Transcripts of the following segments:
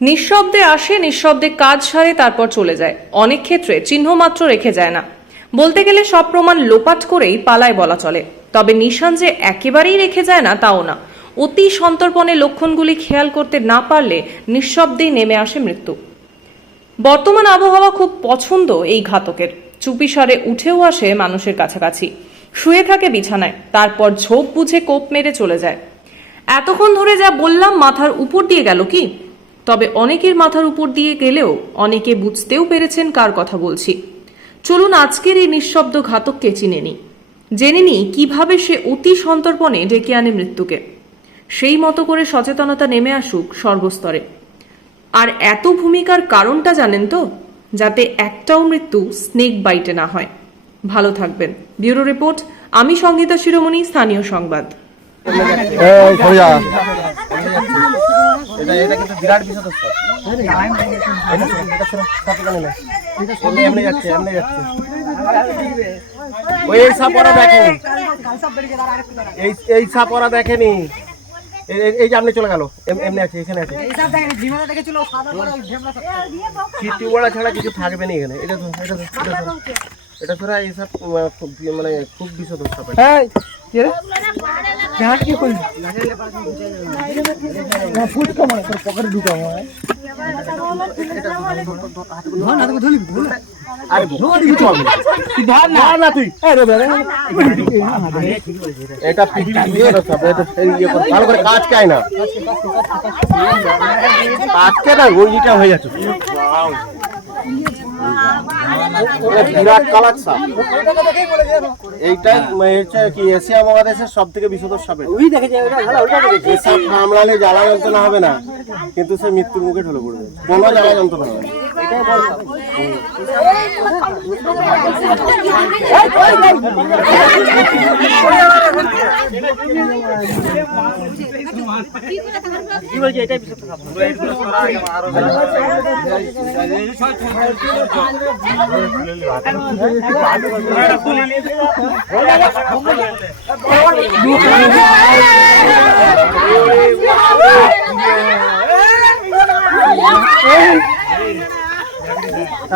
নিঃশব্দে আসে, নিঃশব্দে কাজ সারে, তারপর চলে যায়। অনেক ক্ষেত্রে চিহ্ন মাত্র রেখে যায় না। বলতে গেলে সব প্রমাণ লোপাট করেই পালায় বলা চলে। তবে নিশান যে একেবারেই রেখে যায় না, তাও না। অতি সন্তর্পণে লক্ষণগুলি খেয়াল করতে না পারলে নিঃশব্দেই নেমে আসে মৃত্যু। বর্তমান আবহাওয়া খুব পছন্দ এই ঘাতকের। চুপিসারে উঠেও আসে মানুষের কাছাকাছি। শুয়ে থাকে বিছানায়, তারপর ঝোপ বুঝে কোপ মেরে চলে যায়। এতক্ষণ ধরে যা বললাম মাথার উপর দিয়ে গেল কি? তবে অনেকের মাথার উপর দিয়ে গেলেও অনেকে বুঝতেও পেরেছেন কার কথা বলছি। চলুন আজকের এই নিঃশব্দ ঘাতককে চিনে নিই। জেনে নিই কীভাবে সে অতি সন্তর্পণে ডেকে আনে মৃত্যুকে। সেই মতো করে সচেতনতা নেমে আসুক সর্বস্তরে আর এত ভূমিকার কারণটা জানেন তো? যাতে একটাও মৃত্যু স্নেক বাইটে না হয়। ভালো থাকবেন। ব্যুরো রিপোর্ট আমি সঙ্গীতা শিরোমণি স্থানীয় সংবাদ। এই সরিয়া এটা এটা কিন্তু বিরাট বিষয় দোস্ত এটা শোনো, এটা শোনো, সাথে কেন নেই? এমনি এমনি যাচ্ছে এমনি যাচ্ছে। ওই এই সাপ ওরা দেখেনি। এই এই সাপ ওরা দেখেনি। এই- যে আপনি চলে গেল। এম- এমনি আছে এখানে আছে। টিউবওয়েলা ছাড়া কিছু থাকবে না এখানে। এটা ধর, এটা ধর, এটা ধর। এইসব খুব মানে খুব বিষদ সাপ এটা। কি রে? যা কি কইলি না ফুট কামড়ে তোর পকেটে ঢুকা হয়? এটা ভালো করে কাজ কায় না আজকে না গুলিটা হয়ে যাচ্ছে। বিরাট কালার সাপ। এইটাই মানে হচ্ছে কি, এশিয়া মহাদেশের সব থেকে বিশদ সাপ এটা। ওই দেখে যায় ওটা ভালো ওটা দেখে এই সাপ কামড়ালে জ্বালা যন্ত্রণা হবে না, কিন্তু সে মৃত্যুর মুখে ঢলে পড়বে। কোনো জ্বালা যন্ত্রণা হবে 이걸 제가 미쳤다고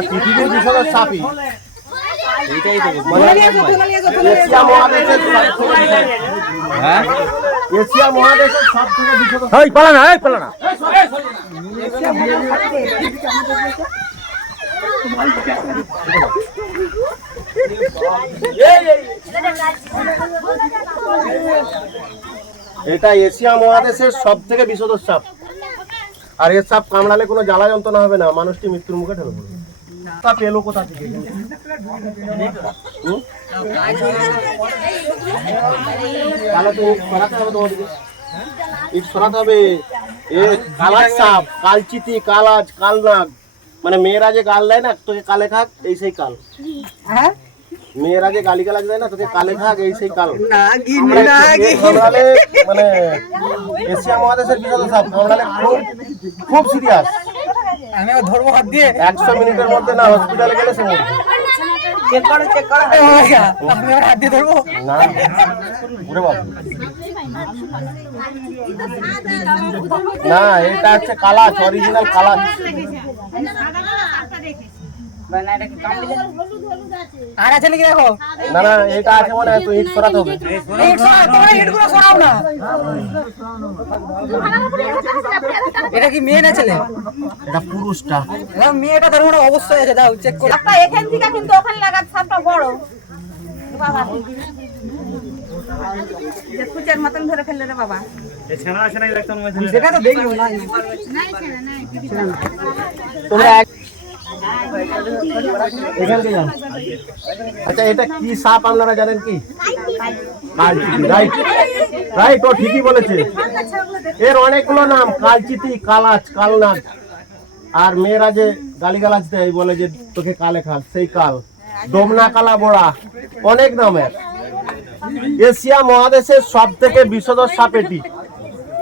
পৃথিবীর সাপই এশিয়া মহাদেশের হ্যাঁ? এশিয়া মহাদেশের সব থেকে বিশদ এই পালা না এই পালা না। এটা এশিয়া মহাদেশের সব থেকে বিশদ সাপ। আর এর সাপ কামড়ালে কোনো জ্বালা যন্ত্রণা হবে না মানুষটি মৃত্যুর মুখে ঢেলে পড়বে। সাপ এলো কোথা থেকে হুম? তাহলে তো ইট সরাতে হবে তোমাদেরকে ইট সরাতে হবে এ কালাজ সাপ কালচিতি কালাজ কালনাগ মানে মেয়েরা যে গাল দেয় না তোকে কালে খাক এই সেই কাল মেয়েরা যে গালি গালাজ দেয় না তোকে কালে খাক এই সেই কাল আমরা এ কামড়ালে মানে এশিয়া মহাদেশের বিশাল সাপ কামড়ালে খুব খুব সিরিয়াস আমি ধরবো হাত দিয়ে একশো মিনিটের মধ্যে না হসপিটালে গেলে সে চেক করো চেক করো আমি হাত দিয়ে ধরবো না ওরে বাবা না এটা হচ্ছে কালাচ অরিজিনাল কালাচ আর আছে নাকি দেখো? না না এটা আছে মানে তো হিট হবে। এটা কি মেয়ে না ছেলে? এটা পুরুষটা। মেয়েটা না অবশ্যই আছে দাও চেক করো। আপা এখান থেকে কিন্তু ওখানে লাগার সাপটা বড়। বাবা। যে কুচের মতন ধরে ফেললে রে বাবা। সেটা তো না তোমরা আচ্ছা এটা কি সাপ আপনারা জানেন কি? রাইট রাইট ও ঠিকই বলেছে। এর অনেকগুলো নাম, কালচিতি কালাচ কালনাগ। আর মেয়েরা যে গালিগালাজ দেয়, বলে যে তোকে কালে খাক সেই কাল। ডোমনা কালা বড়া অনেক নামের। এশিয়া মহাদেশের সব থেকে বিষধর সাপ এটি।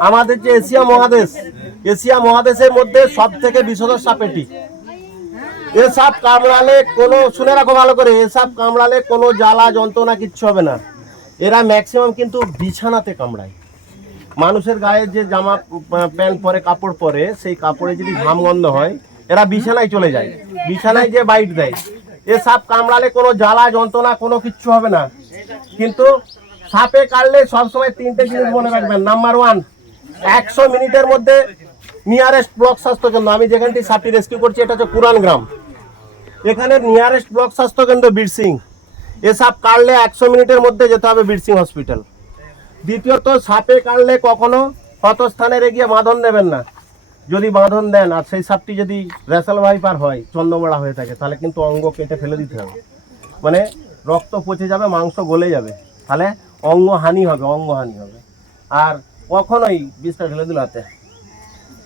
আমাদের যে এশিয়া মহাদেশ, এশিয়া মহাদেশের মধ্যে সব থেকে বিষধর সাপ এটি। এ সাপ কামড়ালে কোনো, শুনে রাখো ভালো করে এ সাপ কামড়ালে কোনো জ্বালা, যন্ত্রণা কিচ্ছু হবে না। এরা ম্যাক্সিমাম কিন্তু বিছানাতে কামড়ায়। মানুষের গায়ে যে জামা প্যান্ট পরে, কাপড় পরে, সেই কাপড়ে যদি ঘাম গন্ধ হয়, এরা বিছানায় চলে যায়। বিছানায় যে বাইট দেয়। এ সাপ কামড়ালে কোনো জ্বালা, যন্ত্রণা, কোনো কিচ্ছু হবে না। কিন্তু সাপে কাটলে সবসময় তিনটে জিনিস মনে রাখবেন। নাম্বার ওয়ান একশো মিনিটের মধ্যে নিয়ারেস্ট ব্লক স্বাস্থ্য কেন্দ্র। আমি যেখানটি সাপটি রেস্কিউ করছি, এটা হচ্ছে কুরান গ্রাম। এখানে নিয়ারেস্ট ব্লক স্বাস্থ্য কেন্দ্র বীরসিং এ সাপ কাটলে একশো মিনিটের মধ্যে যেতে হবে বীরসিং হসপিটাল দ্বিতীয়ত, সাপে কাটলে কখনো ক্ষতস্থানে গিয়ে বাঁধন দেবেন না। যদি বাঁধন দেন, আর সেই সাপটি যদি রেসাল ভাইপার হয়, চন্দ্রমোড়া হয়ে থাকে, তাহলে কিন্তু অঙ্গ কেটে ফেলে দিতে হবে। মানে রক্ত পচে যাবে, মাংস গলে যাবে। তাহলে অঙ্গ হানি হবে, অঙ্গ হানি হবে। আর কখনোই বিষটা ঢেলে দিল হাতে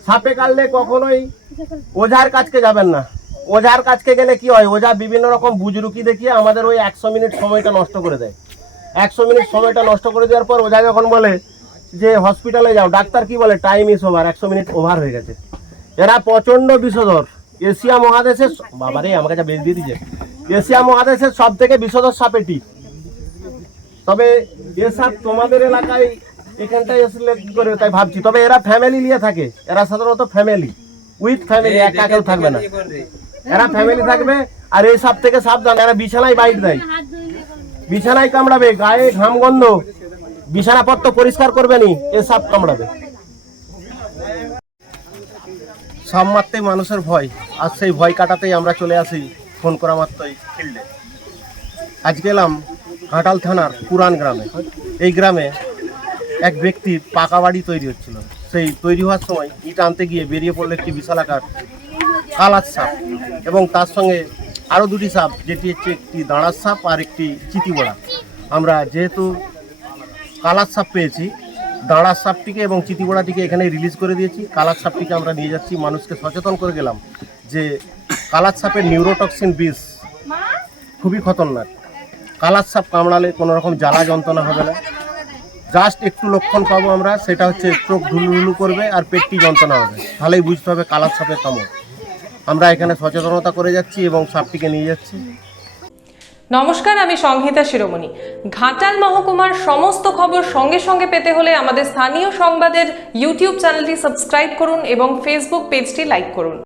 সাপে কাটলে কখনোই ওঝার কাছকে যাবেন না। ওঝার কাছকে গেলে কি হয়? ওঝা বিভিন্ন রকম বুজরুকি দেখিয়ে আমাদের ওই একশো মিনিট সময়টা নষ্ট করে দেয়। একশো মিনিট সময়টা নষ্ট করে দেওয়ার পর ওঝা যখন বলে যে হসপিটালে যাও। ডাক্তার কি বলে? টাইম ইস ওভার একশো মিনিট ওভার হয়ে গেছে। এরা প্রচণ্ড বিষধর এশিয়া মহাদেশের বাবারে আমাকে যা বেশ দিয়ে দিচ্ছে এশিয়া মহাদেশের সব থেকে বিষধর সাপ এটি তবে এ সাপ তোমাদের এলাকায় এখানটায় আসলে কি করে তাই ভাবছি। তবে এরা ফ্যামিলি নিয়ে থাকে। এরা সাধারণত ফ্যামিলি উইথ ফ্যামিলি একা কেউ থাকবে না। এরা ফ্যামিলি থাকবে, আর এই সাপ থেকে সাবধান, এরা বিছানায় বাইট দেয়। বিছানায় কামড়াবে, গায়ে ঘাম গন্ধ। বিছানাপত্র পরিষ্কার করবে নি, এ সাপ কামড়াবে। সাপ মারতেই মানুষের ভয়, আর সেই ভয় কাটাতেই আমরা চলে আসি ফোন করা মাত্রই ফিল্ডে। আজকে এলাম ঘাটাল থানার পুরান গ্রামে। এই গ্রামে এক ব্যক্তির পাকা বাড়ি তৈরি হচ্ছিল। সেই তৈরি হওয়ার সময় ইট আনতে গিয়ে বেরিয়ে পড়ল একটি বিশালাকার কালার সাপ। এবং তার সঙ্গে আরও দুটি সাপ, যেটি হচ্ছে একটি দাঁড়ার সাপ আর একটি চিতিবড়া। আমরা যেহেতু কালার সাপ পেয়েছি, দাঁড়ার সাপটিকে এবং চিতিবড়াটিকে এখানে রিলিজ করে দিয়েছি। কালার সাপটিকে আমরা নিয়ে যাচ্ছি, মানুষকে সচেতন করে গেলাম যে কালার সাপের নিউরোটক্সিন বিষ খুবই খতরনাক। কালার সাপ কামড়ালে কোনো রকম জ্বালা যন্ত্রণা হবে না। জাস্ট একটু লক্ষণ পাবো আমরা, সেটা হচ্ছে চোখ ঢুলুঢুলু করবে আর পেটটি যন্ত্রণা হবে। তাহলেই বুঝতে হবে কালার সাপের কামড়। আমরা এখানে সচেতনতা করে যাচ্ছি এবং সাপটিকে নিয়ে যাচ্ছি। নমস্কার, আমি সংহিতা শিরোমণি। ঘাটাল মহকুমার সমস্ত খবর সঙ্গে সঙ্গে পেতে হলে আমাদের স্থানীয় সংবাদের ইউটিউব চ্যানেলটি সাবস্ক্রাইব করুন এবং ফেসবুক পেজটি লাইক করুন।